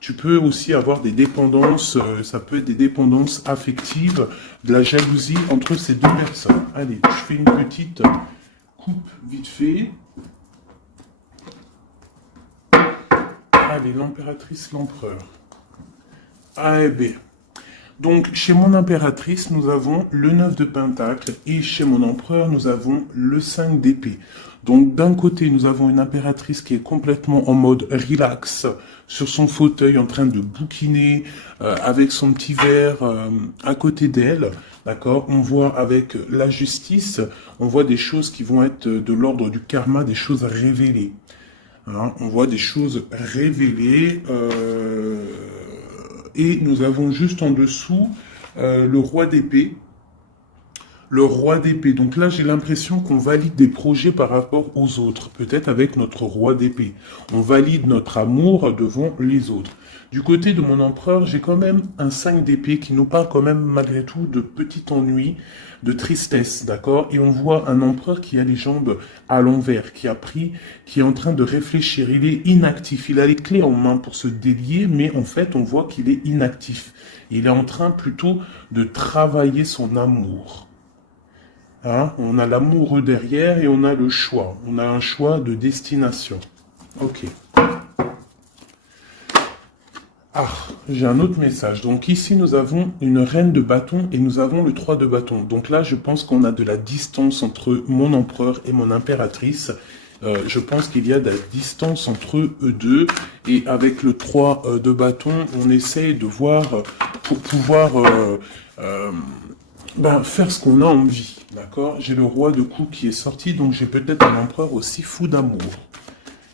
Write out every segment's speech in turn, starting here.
Tu peux aussi avoir des dépendances, ça peut être des dépendances affectives, de la jalousie entre ces deux personnes. Allez, je fais une petite coupe vite fait. Allez, l'impératrice, l'empereur. Ah, eh bien. Donc, chez mon impératrice, nous avons le 9 de pentacle et chez mon empereur, nous avons le 5 d'épée. Donc, d'un côté, nous avons une impératrice qui est complètement en mode relax, sur son fauteuil, en train de bouquiner, avec son petit verre à côté d'elle. D'accord? On voit avec la justice, on voit des choses qui vont être de l'ordre du karma, des choses révélées. Hein, on voit des choses révélées. Et nous avons juste en dessous le roi d'épée. Le roi d'épée. Donc là, j'ai l'impression qu'on valide des projets par rapport aux autres. Peut-être avec notre roi d'épée. On valide notre amour devant les autres. Du côté de mon empereur, j'ai quand même un 5 d'épée qui nous parle quand même malgré tout de petit ennui, de tristesse, d'accord? Et on voit un empereur qui a les jambes à l'envers, qui a pris, qui est en train de réfléchir. Il est inactif, il a les clés en main pour se délier, mais en fait, on voit qu'il est inactif. Il est en train plutôt de travailler son amour. Hein? On a l'amoureux derrière et on a le choix. On a un choix de destination. Ok. Ah, j'ai un autre message. Donc ici, nous avons une reine de bâton et nous avons le 3 de bâton. Donc là, je pense qu'on a de la distance entre mon empereur et mon impératrice. Je pense qu'il y a de la distance entre eux deux. Et avec le 3 de bâton, on essaye de voir pour pouvoir faire ce qu'on a envie. D'accord? J'ai le roi de coupe qui est sorti, donc j'ai peut-être un empereur aussi fou d'amour.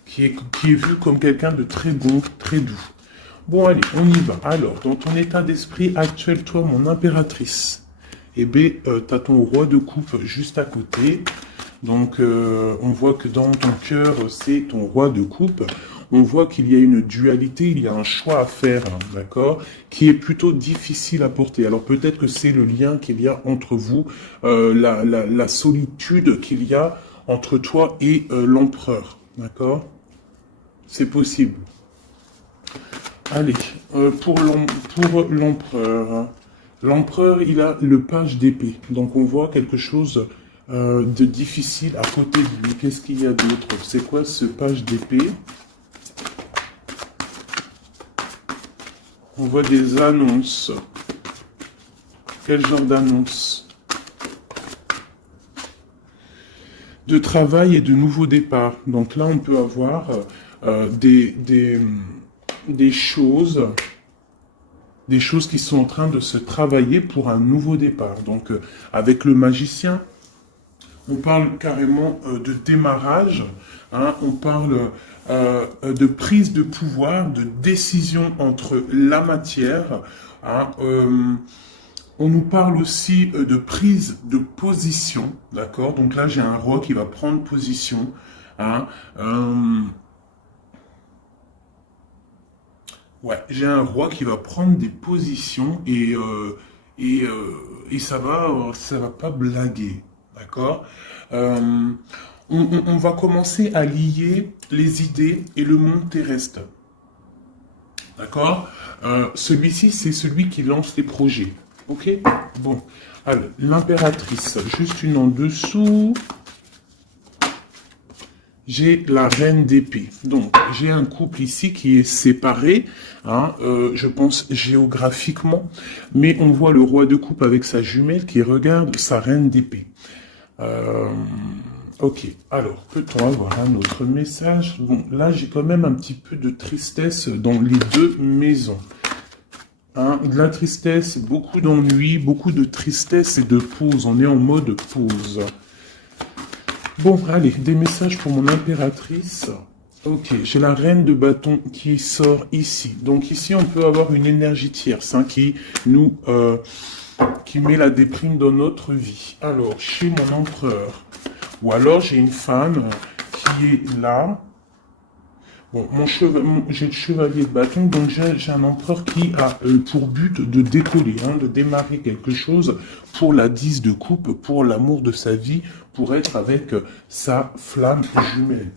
Qui est vu comme quelqu'un de très bon, très doux. Bon, allez, on y va. Alors, dans ton état d'esprit actuel, toi, mon impératrice, eh bien, tu as ton roi de coupe juste à côté. Donc, on voit que dans ton cœur, c'est ton roi de coupe. On voit qu'il y a une dualité, il y a un choix à faire, hein, d'accord, qui est plutôt difficile à porter. Alors, peut-être que c'est le lien qu'il y a entre vous, la solitude qu'il y a entre toi et l'empereur, d'accord? C'est possible. Allez, pour l'empereur, l'empereur, il a le page d'épée. Donc on voit quelque chose de difficile à côté de lui. Qu'est-ce qu'il y a d'autre? C'est quoi ce page d'épée? On voit des annonces. Quel genre d'annonces? De travail et de nouveaux départs. Donc là, on peut avoir des choses qui sont en train de se travailler pour un nouveau départ. Donc, avec le magicien, on parle carrément de démarrage, hein, on parle de prise de pouvoir, de décision entre la matière. Hein, on nous parle aussi de prise de position, d'accord? Donc là, j'ai un roi qui va prendre position. Hein, ouais, j'ai un roi qui va prendre des positions et ça va pas blaguer, d'accord? Euh, on va commencer à lier les idées et le monde terrestre, d'accord? Celui-ci, c'est celui qui lance les projets, ok? Bon, alors, l'impératrice, juste une en dessous. J'ai la reine d'épée. Donc, j'ai un couple ici qui est séparé, hein, je pense géographiquement, mais on voit le roi de coupe avec sa jumelle qui regarde sa reine d'épée. Ok, alors, peut-on avoir un autre message? Bon, là, j'ai quand même un petit peu de tristesse dans les deux maisons. Hein, de la tristesse, beaucoup d'ennui, beaucoup de tristesse et de pause. On est en mode pause. Bon, allez, des messages pour mon impératrice. Ok, j'ai la reine de bâton qui sort ici. Donc ici, on peut avoir une énergie tierce hein, qui met la déprime dans notre vie. Alors, chez mon empereur, ou alors j'ai une femme qui est là. Bon, j'ai le chevalier de bâton, donc j'ai un empereur qui a pour but de décoller, hein, de démarrer quelque chose pour la 10 de coupe, pour l'amour de sa vie, pour être avec sa flamme jumelle.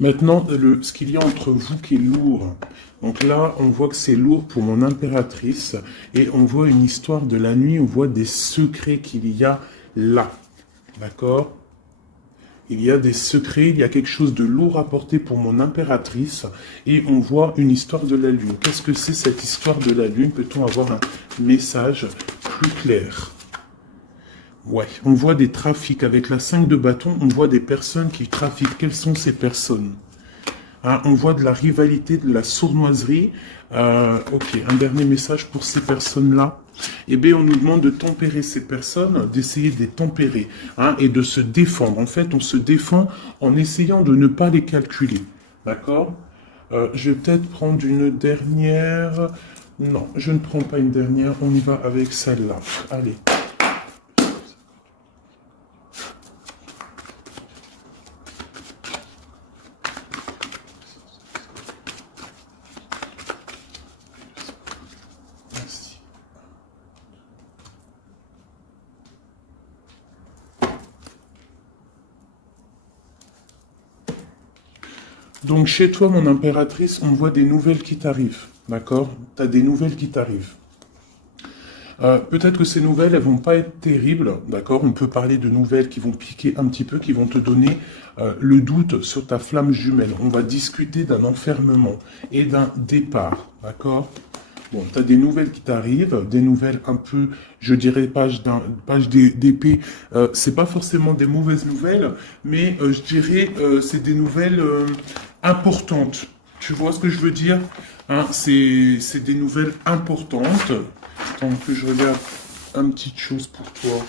Maintenant, ce qu'il y a entre vous qui est lourd. Donc là, on voit que c'est lourd pour mon impératrice. Et on voit une histoire de la nuit, on voit des secrets qu'il y a là. D'accord? Il y a des secrets, il y a quelque chose de lourd à porter pour mon impératrice. Et on voit une histoire de la lune. Qu'est-ce que c'est cette histoire de la lune? Peut-on avoir un message plus clair? Ouais, on voit des trafics. Avec la 5 de bâton, on voit des personnes qui trafiquent. Quelles sont ces personnes? Hein, on voit de la rivalité, de la sournoiserie. Ok, un dernier message pour ces personnes-là. Eh bien, on nous demande de tempérer ces personnes, d'essayer de les tempérer, hein, et de se défendre. En fait, on se défend en essayant de ne pas les calculer. D'accord? Je vais peut-être prendre une dernière. Non, je ne prends pas une dernière. On y va avec celle-là. Allez. Merci. Donc chez toi, mon impératrice, on voit des nouvelles qui t'arrivent. D'accord? Tu as des nouvelles qui t'arrivent. Peut-être que ces nouvelles, elles vont pas être terribles, d'accord? On peut parler de nouvelles qui vont piquer un petit peu, qui vont te donner le doute sur ta flamme jumelle. On va discuter d'un enfermement et d'un départ, d'accord? Bon, tu as des nouvelles qui t'arrivent, des nouvelles un peu, je dirais, page d'épée. C'est pas forcément des mauvaises nouvelles, mais je dirais, c'est des nouvelles importantes. Tu vois ce que je veux dire? Hein, c'est des nouvelles importantes. Attends que je regarde une petite chose pour toi.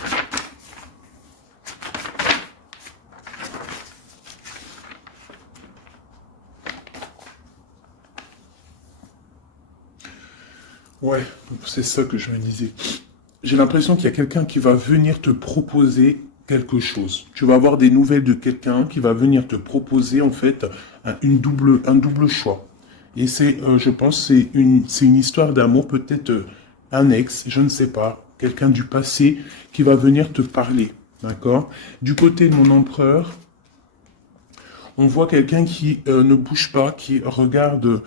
Ouais, c'est ça que je me disais. J'ai l'impression qu'il y a quelqu'un qui va venir te proposer quelque chose. Tu vas avoir des nouvelles de quelqu'un qui va venir te proposer en fait un double choix. Et c'est, je pense, c'est une histoire d'amour, peut-être un ex, je ne sais pas, quelqu'un du passé qui va venir te parler, d'accord? Du côté de mon empereur, on voit quelqu'un qui ne bouge pas, qui regarde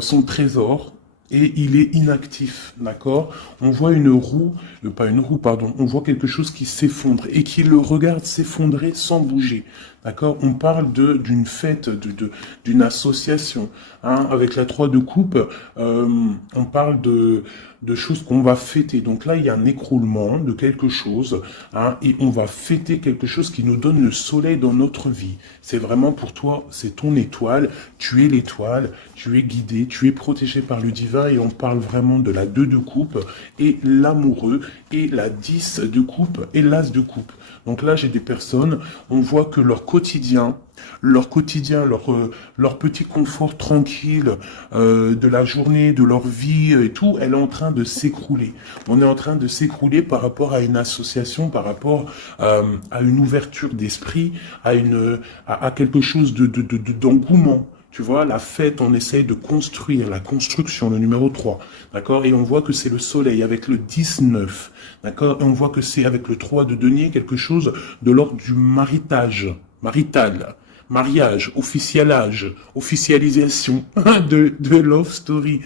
son trésor et il est inactif, d'accord? On voit une roue, pas une roue, pardon, on voit quelque chose qui s'effondre et qui le regarde s'effondrer sans bouger, d'accord? On parle d'une fête, d'une association, hein, avec la 3 de coupe, on parle de choses qu'on va fêter. Donc là, il y a un écroulement de quelque chose, hein, et on va fêter quelque chose qui nous donne le soleil dans notre vie. C'est vraiment pour toi, c'est ton étoile, tu es l'étoile, tu es guidé, tu es protégé par le divin, et on parle vraiment de la 2 de coupe, et l'amoureux, et la 10 de coupe, et l'as de coupe. Donc là, j'ai des personnes, on voit que leur quotidien, leur petit confort tranquille de la journée, de leur vie et tout, elle est en train de s'écrouler. On est en train de s'écrouler par rapport à une association, par rapport à une ouverture d'esprit, à quelque chose d'engouement. Tu vois, la fête, on essaye de construire, la construction, le numéro 3, d'accord? Et on voit que c'est le soleil avec le 19, d'accord? Et on voit que c'est avec le 3 de denier quelque chose de l'ordre du marital, mariage, officialage, officialisation de Love Story.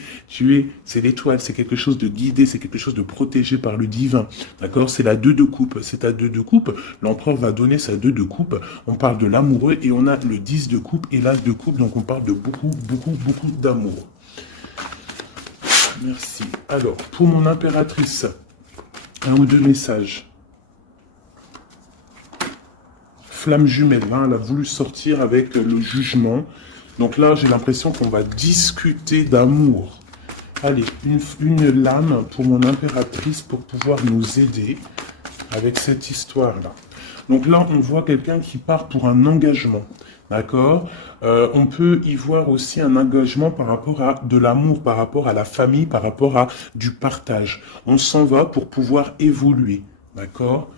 C'est l'étoile, c'est quelque chose de guidé, c'est quelque chose de protégé par le divin. D'accord? C'est la 2 de coupe. C'est à 2 de coupe. L'empereur va donner sa 2 de coupe. On parle de l'amoureux et on a le 10 de coupe et l'as de coupe. Donc on parle de beaucoup, beaucoup, beaucoup d'amour. Merci. Alors, pour mon impératrice, un ou deux messages. Flamme jumelle, hein, elle a voulu sortir avec le jugement. Donc là, j'ai l'impression qu'on va discuter d'amour. Allez, une lame pour mon impératrice pour pouvoir nous aider avec cette histoire-là. Donc là, on voit quelqu'un qui part pour un engagement. D'accord? On peut y voir aussi un engagement par rapport à de l'amour, par rapport à la famille, par rapport à du partage. On s'en va pour pouvoir évoluer. D'accord?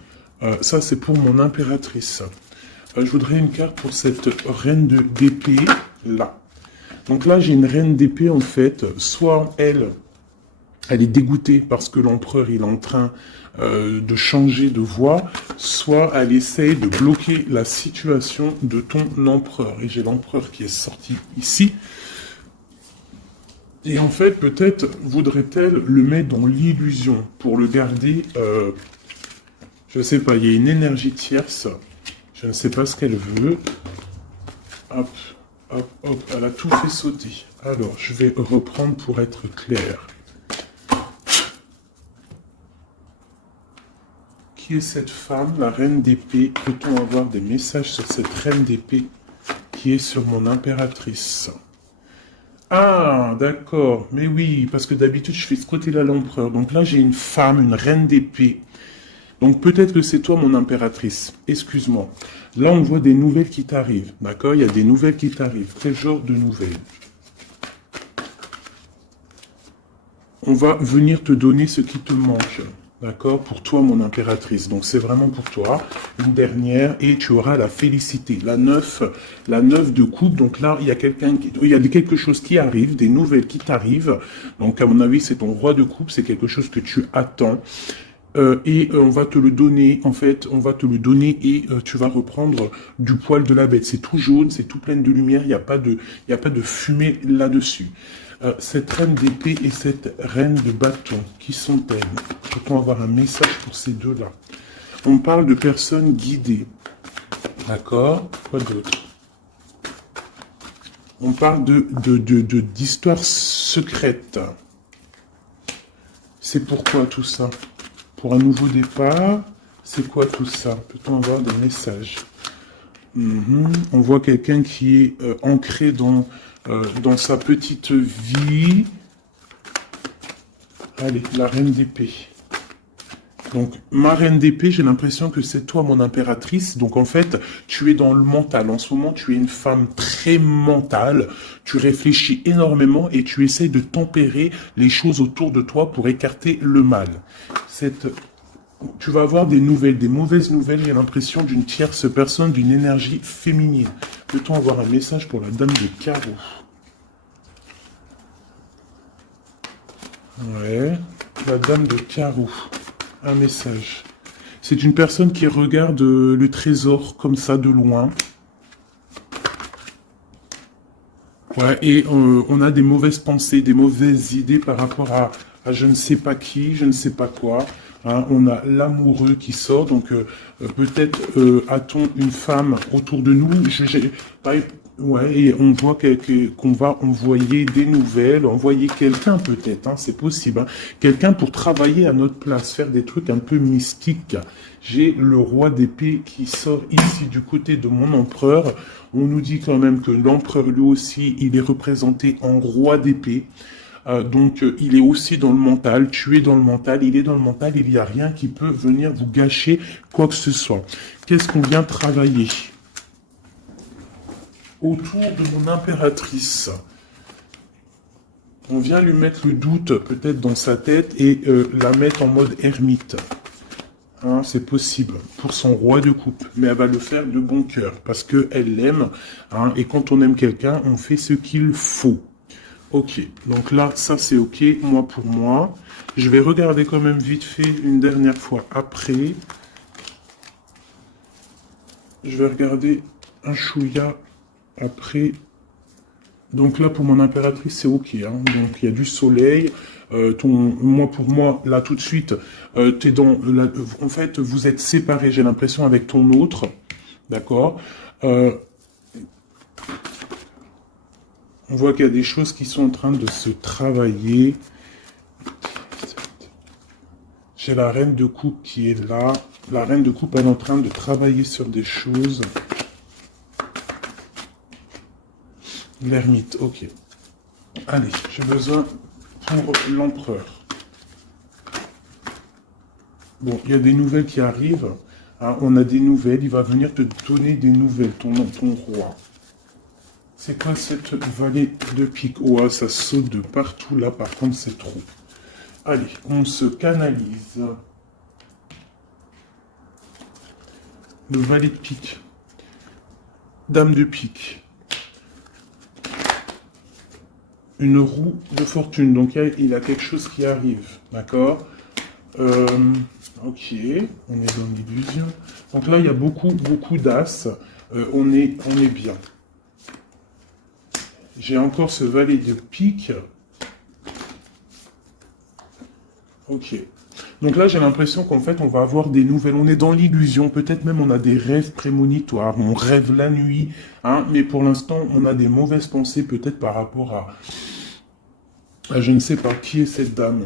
Ça, c'est pour mon impératrice. Je voudrais une carte pour cette reine d'épée là. Donc là, j'ai une reine d'épée en fait. Soit elle est dégoûtée parce que l'empereur il est en train de changer de voie, soit elle essaye de bloquer la situation de ton empereur. Et j'ai l'empereur qui est sorti ici. Et en fait, peut-être voudrait-elle le mettre dans l'illusion pour le garder, je ne sais pas, il y a une énergie tierce, je ne sais pas ce qu'elle veut. Hop, hop, hop, elle a tout fait sauter. Alors, je vais reprendre pour être clair. Qui est cette femme, la reine d'épée? Peut-on avoir des messages sur cette reine d'épée qui est sur mon impératrice? Ah, d'accord. Mais oui, parce que d'habitude, je fais ce côté-là l'empereur. Donc là, j'ai une femme, une reine d'épée. Donc peut-être que c'est toi, mon impératrice. Excuse-moi. Là, on voit des nouvelles qui t'arrivent. D'accord? Il y a des nouvelles qui t'arrivent. Quel genre de nouvelles? On va venir te donner ce qui te manque. D'accord? Pour toi, mon impératrice. Donc, c'est vraiment pour toi. Une dernière. Et tu auras la félicité. La 9 de coupe. Donc là, il y a quelque chose qui arrive, des nouvelles qui t'arrivent. Donc, à mon avis, c'est ton roi de coupe. C'est quelque chose que tu attends. On va te le donner, en fait, on va te le donner et tu vas reprendre du poil de la bête. C'est tout jaune, c'est tout plein de lumière, il n'y a pas de fumée là-dessus. Cette reine d'épée et cette reine de bâton, qui sont-elles? Peut-on avoir un message pour ces deux-là? On parle de personnes guidées. D'accord? Quoi d'autre? On parle d'histoires secrètes. C'est pourquoi tout ça? Pour un nouveau départ, c'est quoi tout ça? Peut-on avoir des messages? On voit quelqu'un qui est ancré dans sa petite vie. Allez, la reine d'épée. Donc, ma reine d'épée, j'ai l'impression que c'est toi, mon impératrice. Donc, en fait, tu es dans le mental. En ce moment, tu es une femme très mentale. Tu réfléchis énormément et tu essayes de tempérer les choses autour de toi pour écarter le mal. Tu vas avoir des nouvelles, des mauvaises nouvelles. Il y a l'impression d'une tierce personne, d'une énergie féminine. Peut-on avoir un message pour la dame de carreau? Ouais, la dame de carreau. Un message. C'est une personne qui regarde le trésor comme ça de loin. Ouais, et on a des mauvaises pensées, des mauvaises idées par rapport à je ne sais pas qui, je ne sais pas quoi. Hein. On a l'amoureux qui sort, donc peut-être a-t-on une femme autour de nous. Ouais, et on voit qu'on va envoyer des nouvelles, envoyer quelqu'un peut-être, hein, c'est possible. Hein. Quelqu'un pour travailler à notre place, faire des trucs un peu mystiques. J'ai le roi d'épée qui sort ici du côté de mon empereur. On nous dit quand même que l'empereur lui aussi, il est représenté en roi d'épée. Donc il est aussi dans le mental, tu es dans le mental, il est dans le mental, il n'y a rien qui peut venir vous gâcher quoi que ce soit. Qu'est-ce qu'on vient travailler autour de mon impératrice? On vient lui mettre le doute peut-être dans sa tête et la mettre en mode ermite. Hein, c'est possible pour son roi de coupe, mais elle va le faire de bon cœur parce qu'elle l'aime. Hein, et quand on aime quelqu'un, on fait ce qu'il faut. Ok, donc là, ça c'est ok, moi pour moi. Je vais regarder quand même vite fait une dernière fois après. Je vais regarder un chouïa après. Donc là, pour mon impératrice, c'est ok. Hein. Donc il y a du soleil. Moi pour moi, là tout de suite, t'es en fait, vous êtes séparés, j'ai l'impression, avec ton autre. D'accord. On voit qu'il y a des choses qui sont en train de se travailler. J'ai la reine de coupe qui est là. La reine de coupe, elle est en train de travailler sur des choses. L'ermite, ok. Allez, j'ai besoin pour l'empereur. Bon, il y a des nouvelles qui arrivent. Hein, on a des nouvelles. Il va venir te donner des nouvelles, ton roi. C'est quoi cette vallée de pique? Oh, ça saute de partout là, par contre, c'est trop. Allez, on se canalise. Le valet de pique. Dame de pique. Une roue de fortune. Donc, il y a quelque chose qui arrive. D'accord? Ok, on est dans l'illusion. Donc là, il y a beaucoup d'as. On est bien. J'ai encore ce valet de pique. Ok. Donc là, j'ai l'impression qu'en fait, on va avoir des nouvelles. On est dans l'illusion. Peut-être même on a des rêves prémonitoires. On rêve la nuit. Hein, mais pour l'instant, on a des mauvaises pensées peut-être par rapport à je ne sais pas qui est cette dame.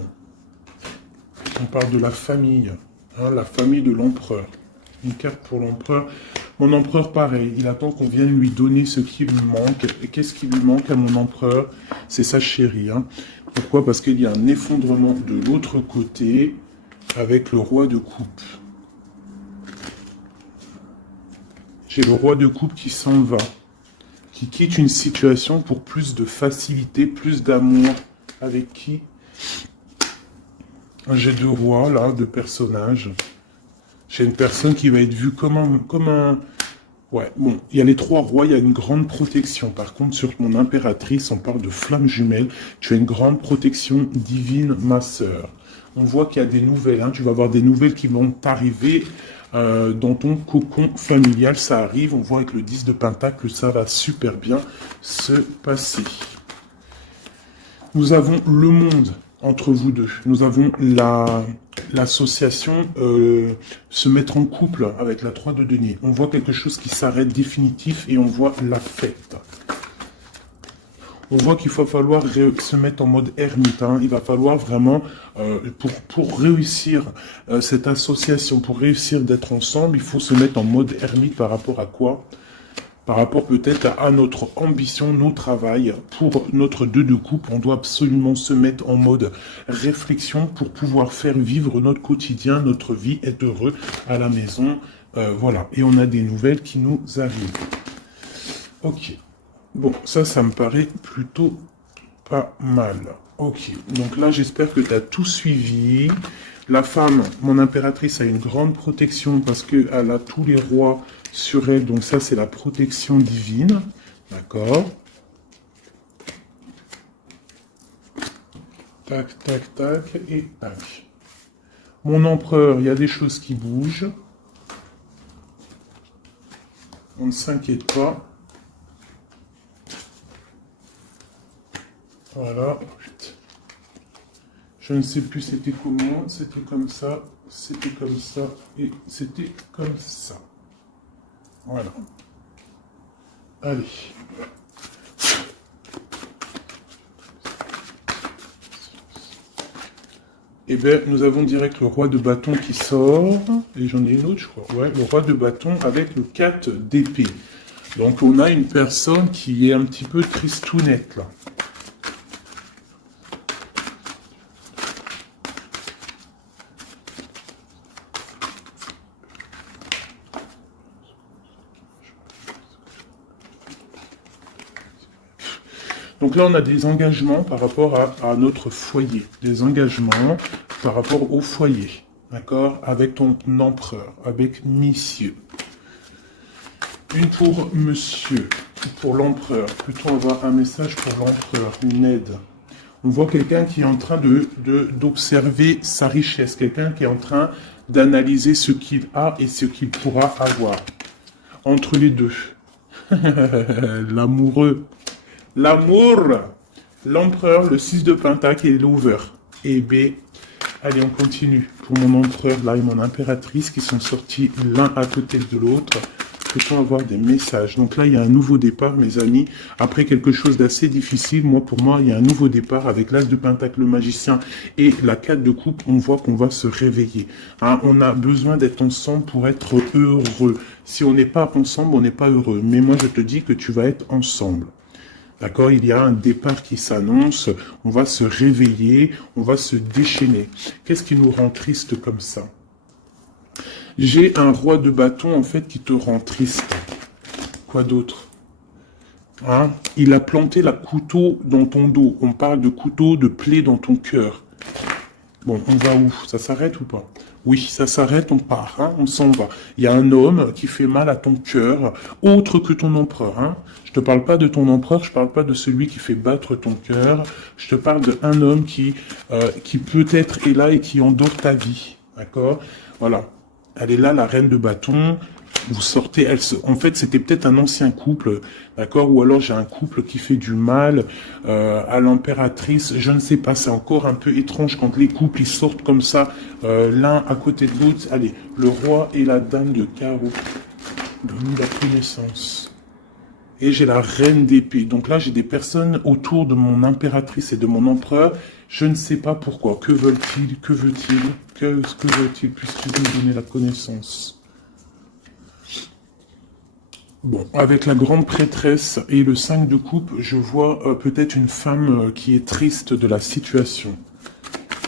On parle de la famille. Hein, la famille de l'empereur. Une carte pour l'empereur. Mon empereur, pareil. Il attend qu'on vienne lui donner ce qui lui manque. Et qu'est-ce qui lui manque à mon empereur? C'est sa chérie. Hein. Pourquoi? Parce qu'il y a un effondrement de l'autre côté avec le roi de coupe. J'ai le roi de coupe qui s'en va, qui quitte une situation pour plus de facilité, plus d'amour. Avec qui? J'ai deux rois, là, deux personnages. J'ai une personne qui va être vue comme un... Ouais, bon, il y a les trois rois, il y a une grande protection. Par contre, sur mon impératrice, on parle de flamme jumelle. Tu as une grande protection divine, ma sœur. On voit qu'il y a des nouvelles, hein. Tu vas avoir des nouvelles qui vont t'arriver dans ton cocon familial. Ça arrive, on voit avec le 10 de Pentacle, ça va super bien se passer. Nous avons le monde entre vous deux. Nous avons l'association se mettre en couple avec la 3 de denier. On voit quelque chose qui s'arrête définitif et on voit la fête. On voit qu'il va falloir se mettre en mode ermite. Hein. Il va falloir vraiment, pour réussir cette association, pour réussir d'être ensemble, il faut se mettre en mode ermite par rapport à quoi? Par rapport peut-être à notre ambition, nos travail. Pour notre 2 de coupe, on doit absolument se mettre en mode réflexion pour pouvoir faire vivre notre quotidien, notre vie, être heureux à la maison. Voilà, et on a des nouvelles qui nous arrivent. Ok, bon, ça me paraît plutôt pas mal. Ok, donc là, j'espère que tu as tout suivi. La femme, mon impératrice, a une grande protection parce qu'elle a tous les rois sur elle. Donc ça, c'est la protection divine. D'accord. Tac, tac, tac, et tac. Mon empereur, il y a des choses qui bougent. On ne s'inquiète pas. Voilà. Je ne sais plus c'était comment, c'était comme ça, et c'était comme ça. Voilà. Allez. Eh bien, nous avons direct le roi de bâton qui sort. Et j'en ai une autre, je crois. Ouais, le roi de bâton avec le 4 d'épée. Donc, on a une personne qui est un petit peu tristounette, là. Donc là, on a des engagements par rapport à notre foyer. Des engagements par rapport au foyer. D'accord? Avec ton empereur, avec monsieur. Une pour monsieur, pour l'empereur. Plutôt avoir un message pour l'empereur, une aide. On voit quelqu'un qui est en train d'observer sa richesse. Quelqu'un qui est en train d'analyser ce qu'il a et ce qu'il pourra avoir. Entre les deux. L'amoureux. L'amour, l'empereur, le 6 de Pentacle et l'over. Et B, allez, on continue. Pour mon empereur, là, et mon impératrice qui sont sortis l'un à côté de l'autre. Peut-on avoir des messages? Donc là, il y a un nouveau départ, mes amis. Après quelque chose d'assez difficile, pour moi, il y a un nouveau départ avec l'As de Pentacle, le magicien et la 4 de coupe. On voit qu'on va se réveiller. Hein, on a besoin d'être ensemble pour être heureux. Si on n'est pas ensemble, on n'est pas heureux. Mais moi, je te dis que tu vas être ensemble. D'accord, il y a un départ qui s'annonce, on va se réveiller, on va se déchaîner. Qu'est-ce qui nous rend triste comme ça? J'ai un roi de bâton, en fait, qui te rend triste. Quoi d'autre? Hein? Il a planté la couteau dans ton dos. On parle de couteau, de plaie dans ton cœur. Bon, on va où? Ça s'arrête ou pas? Oui, ça s'arrête, on part, hein, on s'en va. Il y a un homme qui fait mal à ton cœur, autre que ton empereur. Hein. Je te parle pas de ton empereur, je parle pas de celui qui fait battre ton cœur. Je te parle d'un homme qui peut-être est là et qui endort ta vie. D'accord? Voilà. Elle est là, la reine de bâton. Vous sortez, en fait, c'était peut-être un ancien couple, d'accord? Ou alors j'ai un couple qui fait du mal à l'impératrice. Je ne sais pas, c'est encore un peu étrange quand les couples ils sortent comme ça, l'un à côté de l'autre. Allez, le roi et la dame de carreau. Donne la connaissance. Et j'ai la reine d'épée. Donc là, j'ai des personnes autour de mon impératrice et de mon empereur. Je ne sais pas pourquoi. Que veulent-ils? Que veut-il? Que veut-il? Puisqu'ils me donner la connaissance. Bon, avec la grande prêtresse et le 5 de coupe, je vois peut-être une femme qui est triste de la situation.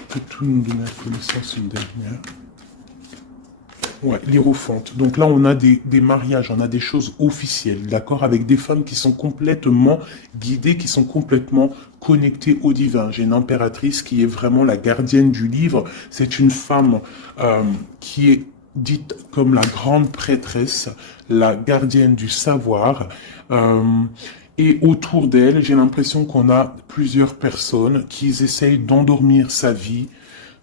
Peut-tout nous donner la connaissance une dernière? Ouais, l'Hiérophante. Donc là, on a des mariages, on a des choses officielles, d'accord, avec des femmes qui sont complètement guidées, qui sont complètement connectées au divin. J'ai une impératrice qui est vraiment la gardienne du livre. C'est une femme qui est dite comme la grande prêtresse, la gardienne du savoir. Et autour d'elle, j'ai l'impression qu'on a plusieurs personnes qui essayent d'endormir sa vie.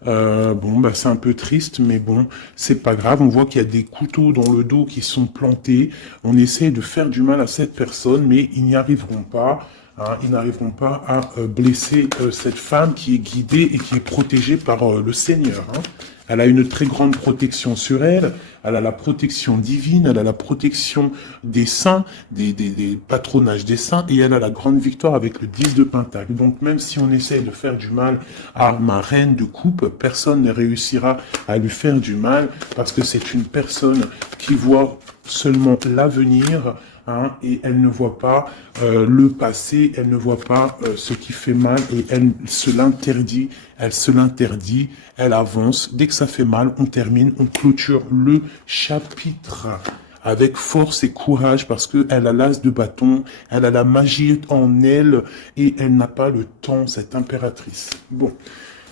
Bon, bah, c'est un peu triste, mais bon, c'est pas grave. On voit qu'il y a des couteaux dans le dos qui sont plantés. On essaie de faire du mal à cette personne, mais ils n'y arriveront pas. Hein, ils n'arriveront pas à blesser cette femme qui est guidée et qui est protégée par le Seigneur. Hein. Elle a une très grande protection sur elle. Elle a la protection divine, elle a la protection des saints, des patronages des saints, et elle a la grande victoire avec le 10 de Pentacle. Donc même si on essaie de faire du mal à ma reine de coupe, personne ne réussira à lui faire du mal, parce que c'est une personne qui voit seulement l'avenir, hein, et elle ne voit pas le passé, elle ne voit pas ce qui fait mal, et elle se l'interdit, elle avance. Dès que ça fait mal, on termine, on clôture le chapitre avec force et courage, parce qu'elle a l'as de bâton, elle a la magie en elle, et elle n'a pas le temps, cette impératrice. Bon.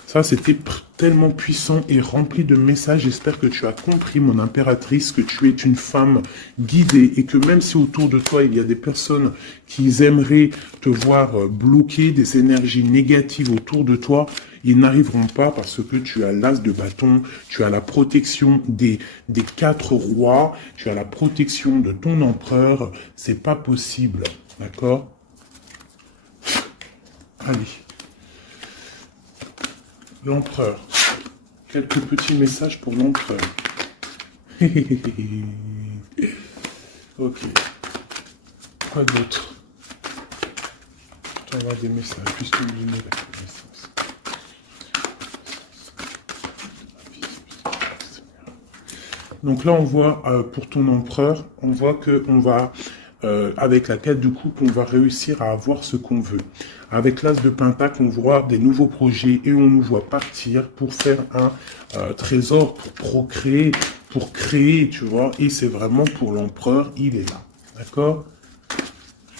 Ça, c'était tellement puissant et rempli de messages. J'espère que tu as compris, mon impératrice, que tu es une femme guidée et que même si autour de toi, il y a des personnes qui aimeraient te voir bloquer, des énergies négatives autour de toi, ils n'arriveront pas parce que tu as l'as de bâton, tu as la protection des 4 rois, tu as la protection de ton empereur. C'est pas possible, d'accord? Allez. L'empereur. Quelques petits messages pour l'empereur. Ok. Quoi d'autre? Je t'envoie des messages, puisque vous venez la connaissance. Donc là, on voit, pour ton empereur, on voit qu'on va, avec la 4 de coupe, on va réussir à avoir ce qu'on veut. Avec l'as de pentacle, on voit des nouveaux projets et on nous voit partir pour faire un trésor, pour procréer, pour créer, tu vois. Et c'est vraiment pour l'empereur, il est là. D'accord?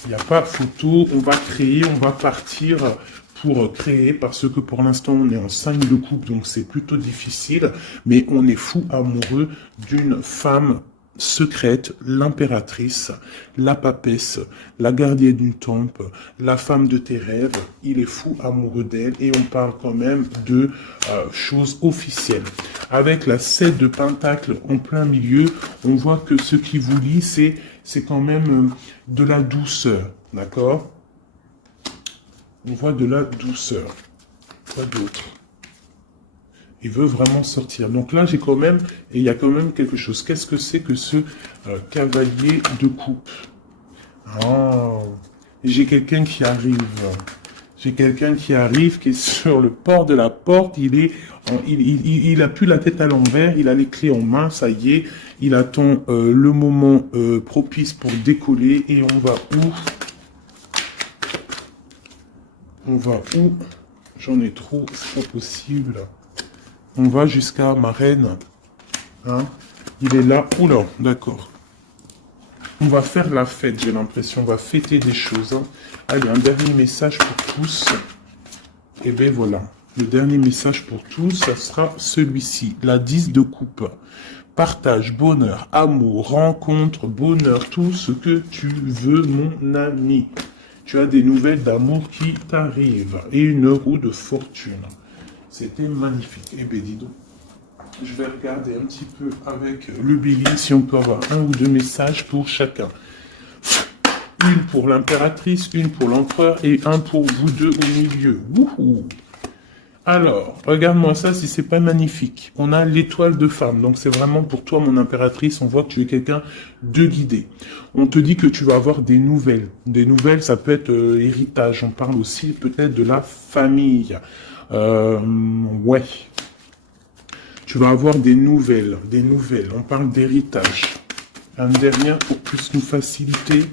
Il n'y a pas photo, on va créer, on va partir pour créer, parce que pour l'instant, on est en 5 de coupe, donc c'est plutôt difficile. Mais on est fou amoureux d'une femme secrète, l'impératrice, la papesse, la gardienne du temple, la femme de tes rêves. Il est fou amoureux d'elle et on parle quand même de choses officielles. Avec la 7 de pentacle en plein milieu, on voit que ce qui vous lie, c'est quand même de la douceur, d'accord? On voit de la douceur. Quoi d'autre? Il veut vraiment sortir. Donc là, j'ai quand même, et il y a quand même quelque chose. Qu'est-ce que c'est que ce cavalier de coupe? Oh, j'ai quelqu'un qui arrive. J'ai quelqu'un qui arrive, qui est sur le port de la porte. Il a plus la tête à l'envers. Il a les clés en main. Ça y est. Il attend le moment propice pour décoller. Et on va où? On va où? J'en ai trop. C'est pas possible. On va jusqu'à ma reine. Hein? Il est là. Oula, d'accord. On va faire la fête, j'ai l'impression. On va fêter des choses. Hein. Allez, un dernier message pour tous. Et bien voilà. Le dernier message pour tous, ça sera celui-ci. La 10 de coupe. Partage, bonheur, amour, rencontre, bonheur, tout ce que tu veux, mon ami. Tu as des nouvelles d'amour qui t'arrivent. Et une roue de fortune. C'était magnifique. Eh bien, dis donc. Je vais regarder un petit peu avec le bélier si on peut avoir un ou deux messages pour chacun. Une pour l'impératrice, une pour l'empereur et un pour vous deux au milieu. Wouhou! Alors, regarde-moi ça si c'est pas magnifique. On a l'étoile de femme, donc c'est vraiment pour toi mon impératrice, on voit que tu es quelqu'un de guidé. On te dit que tu vas avoir des nouvelles. Des nouvelles, ça peut être héritage, on parle aussi peut-être de la famille. Ouais. Tu vas avoir des nouvelles, on parle d'héritage. Un dernier pour plus nous faciliter.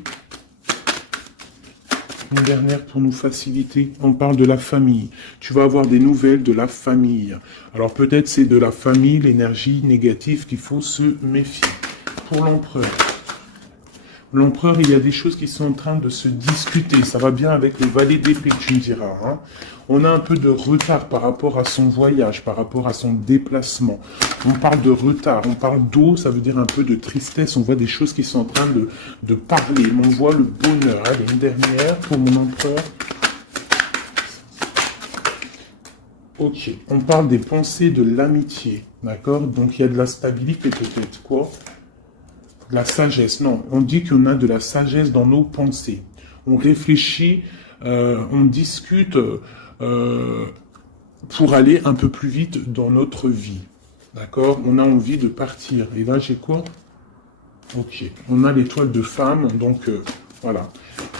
Une dernière pour nous faciliter, on parle de la famille. Tu vas avoir des nouvelles de la famille. Alors peut-être c'est de la famille, l'énergie négative qu'il faut se méfier. Pour l'empereur. L'empereur, il y a des choses qui sont en train de se discuter. Ça va bien avec les valets d'épée, tu me diras. Hein. On a un peu de retard par rapport à son voyage, par rapport à son déplacement. On parle de retard, on parle d'eau, ça veut dire un peu de tristesse. On voit des choses qui sont en train de parler. Mais on voit le bonheur. Allez, une dernière pour mon empereur. Ok, on parle des pensées de l'amitié. D'accord? Donc il y a de la stabilité peut-être. Quoi? De la sagesse, non. On dit qu'on a de la sagesse dans nos pensées. On réfléchit, on discute pour aller un peu plus vite dans notre vie. D'accord? On a envie de partir. Et là, j'ai quoi? Ok. On a l'étoile de femme, donc voilà.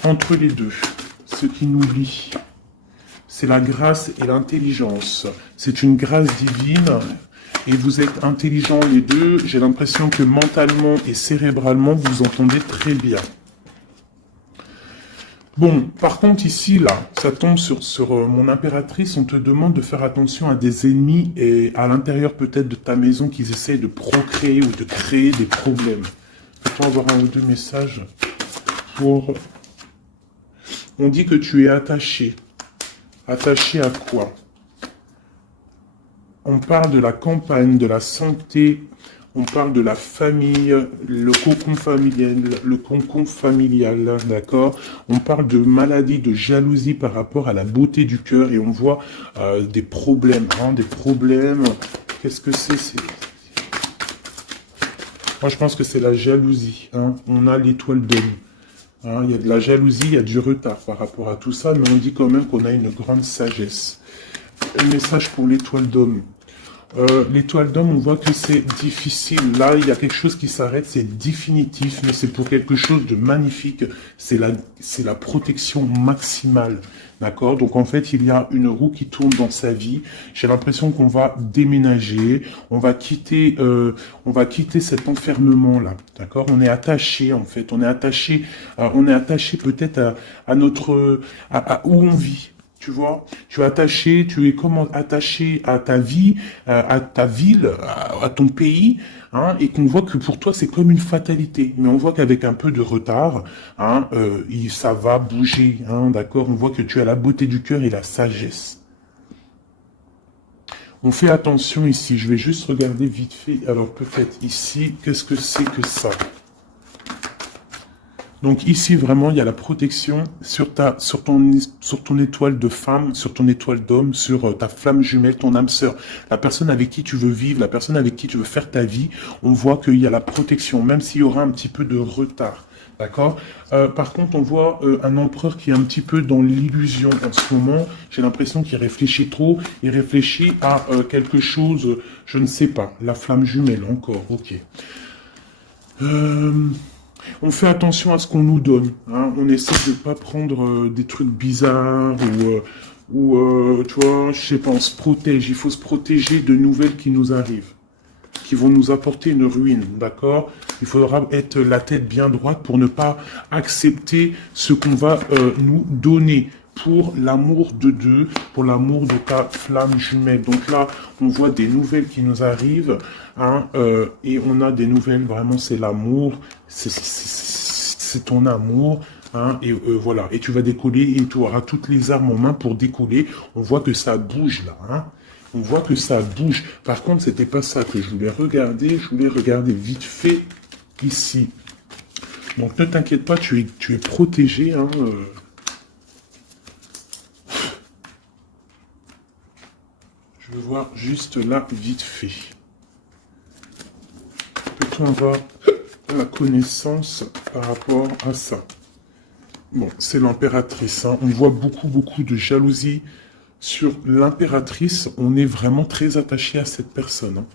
Entre les deux, ce qui nous lie, c'est la grâce et l'intelligence. C'est une grâce divine. Et vous êtes intelligents les deux, j'ai l'impression que mentalement et cérébralement, vous vous entendez très bien. Bon, par contre ici, là, ça tombe sur mon impératrice, on te demande de faire attention à des ennemis et à l'intérieur peut-être de ta maison qu'ils essayent de procréer ou de créer des problèmes. Peut-on avoir un ou deux messages pour... On dit que tu es attaché. Attaché à quoi ? On parle de la campagne, de la santé, on parle de la famille, le cocon familial, d'accord? On parle de maladie, de jalousie par rapport à la beauté du cœur et on voit des problèmes, hein, des problèmes. Qu'est-ce que c'est? Moi, je pense que c'est la jalousie. Hein. On a l'étoile d'homme. Hein. Il y a de la jalousie, il y a du retard par rapport à tout ça, mais on dit quand même qu'on a une grande sagesse. Un message pour l'étoile d'homme. L'étoile d'homme, on voit que c'est difficile. Là, il y a quelque chose qui s'arrête, c'est définitif, mais c'est pour quelque chose de magnifique. C'est la protection maximale. D'accord? Donc, en fait, il y a une roue qui tourne dans sa vie. J'ai l'impression qu'on va déménager. On va quitter cet enfermement-là. D'accord? On est attaché, en fait. On est attaché peut-être à notre, où on vit. Tu vois, tu es attaché, tu es comment attaché à ta vie, à ta ville, à ton pays, hein, et qu'on voit que pour toi c'est comme une fatalité. Mais on voit qu'avec un peu de retard, hein, ça va bouger, hein, d'accord. On voit que tu as la beauté du cœur et la sagesse. On fait attention ici. Je vais juste regarder vite fait. Alors peut-être ici, qu'est-ce que c'est que ça? Donc ici, vraiment, il y a la protection sur ton étoile de femme, sur ton étoile d'homme, sur ta flamme jumelle, ton âme sœur. La personne avec qui tu veux vivre, la personne avec qui tu veux faire ta vie, on voit qu'il y a la protection, même s'il y aura un petit peu de retard. D'accord. Par contre, on voit un empereur qui est un petit peu dans l'illusion en ce moment. J'ai l'impression qu'il réfléchit trop. Il réfléchit à quelque chose, je ne sais pas. La flamme jumelle, encore, ok. On fait attention à ce qu'on nous donne. Hein. On essaie de ne pas prendre des trucs bizarres ou tu vois, je sais pas, on se protège. Il faut se protéger de nouvelles qui nous arrivent, qui vont nous apporter une ruine, d'accord? Il faudra être la tête bien droite pour ne pas accepter ce qu'on va nous donner. Pour l'amour de Dieu, pour l'amour de ta flamme jumelle. Donc là, on voit des nouvelles qui nous arrivent, hein, et on a des nouvelles, vraiment, c'est l'amour, c'est ton amour, Hein, et voilà, et tu vas décoller et tu auras toutes les armes en main pour décoller. On voit que ça bouge là, hein. On voit que ça bouge. Par contre, c'était pas ça que je voulais regarder. Je voulais regarder vite fait ici. Donc ne t'inquiète pas, tu es protégé. Hein, Je veux voir juste là vite fait. Peut-on avoir la connaissance par rapport à ça? Bon, c'est l'impératrice. Hein. On voit beaucoup de jalousie sur l'impératrice. On est vraiment très attaché à cette personne. Hein.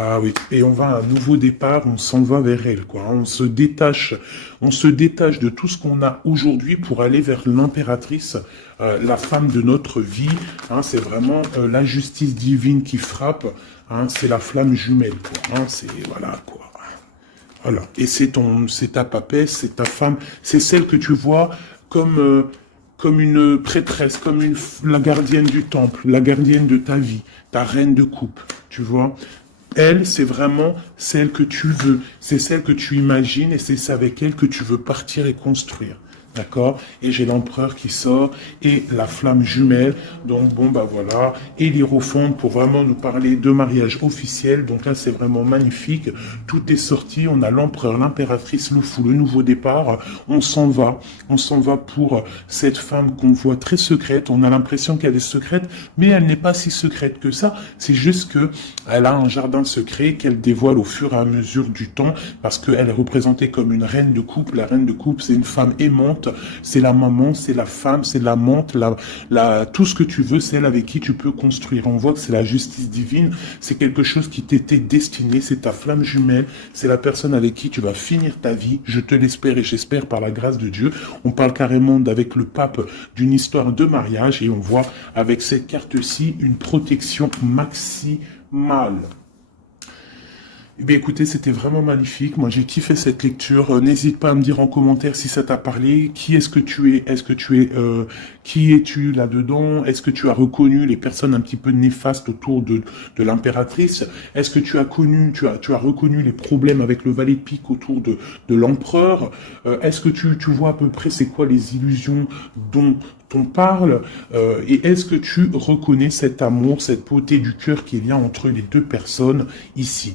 Ah oui, et on va à un nouveau départ, on s'en va vers elle, quoi. Hein. On se détache de tout ce qu'on a aujourd'hui pour aller vers l'impératrice, la femme de notre vie. Hein. C'est vraiment la justice divine qui frappe. Hein. C'est la flamme jumelle, quoi. Hein. C'est voilà, quoi. Voilà. Et c'est ta papesse, c'est ta femme, c'est celle que tu vois comme une prêtresse, la gardienne du temple, la gardienne de ta vie, ta reine de coupe, tu vois. Elle, c'est vraiment celle que tu veux, c'est celle que tu imagines et c'est avec elle que tu veux partir et construire. D'accord? Et j'ai l'empereur qui sort et la flamme jumelle. Donc bon, bah voilà. Et l'Hiérophante pour vraiment nous parler de mariage officiel. Donc là, c'est vraiment magnifique. Tout est sorti. On a l'empereur, l'impératrice, le fou, le nouveau départ. On s'en va. On s'en va pour cette femme qu'on voit très secrète. On a l'impression qu'elle est secrète, mais elle n'est pas si secrète que ça. C'est juste que elle a un jardin secret qu'elle dévoile au fur et à mesure du temps parce qu'elle est représentée comme une reine de coupe. La reine de coupe, c'est une femme aimante. C'est la maman, c'est la femme, c'est l'amante, tout ce que tu veux, c'est elle avec qui tu peux construire. On voit que c'est la justice divine, c'est quelque chose qui t'était destiné, c'est ta flamme jumelle, c'est la personne avec qui tu vas finir ta vie, je te l'espère et j'espère par la grâce de Dieu. On parle carrément avec le pape d'une histoire de mariage et on voit avec cette carte-ci une protection maximale. Eh bien, écoutez, c'était vraiment magnifique. Moi, j'ai kiffé cette lecture. N'hésite pas à me dire en commentaire si ça t'a parlé. Qui est-ce que tu es? Qui es-tu là-dedans? Est-ce que tu as reconnu les personnes un petit peu néfastes autour de l'impératrice? Est-ce que tu as reconnu les problèmes avec le valet de pique autour de l'empereur? Est-ce que tu vois à peu près c'est quoi les illusions dont on parle, et est-ce que tu reconnais cet amour, cette beauté du cœur qu'il y a entre les deux personnes ici?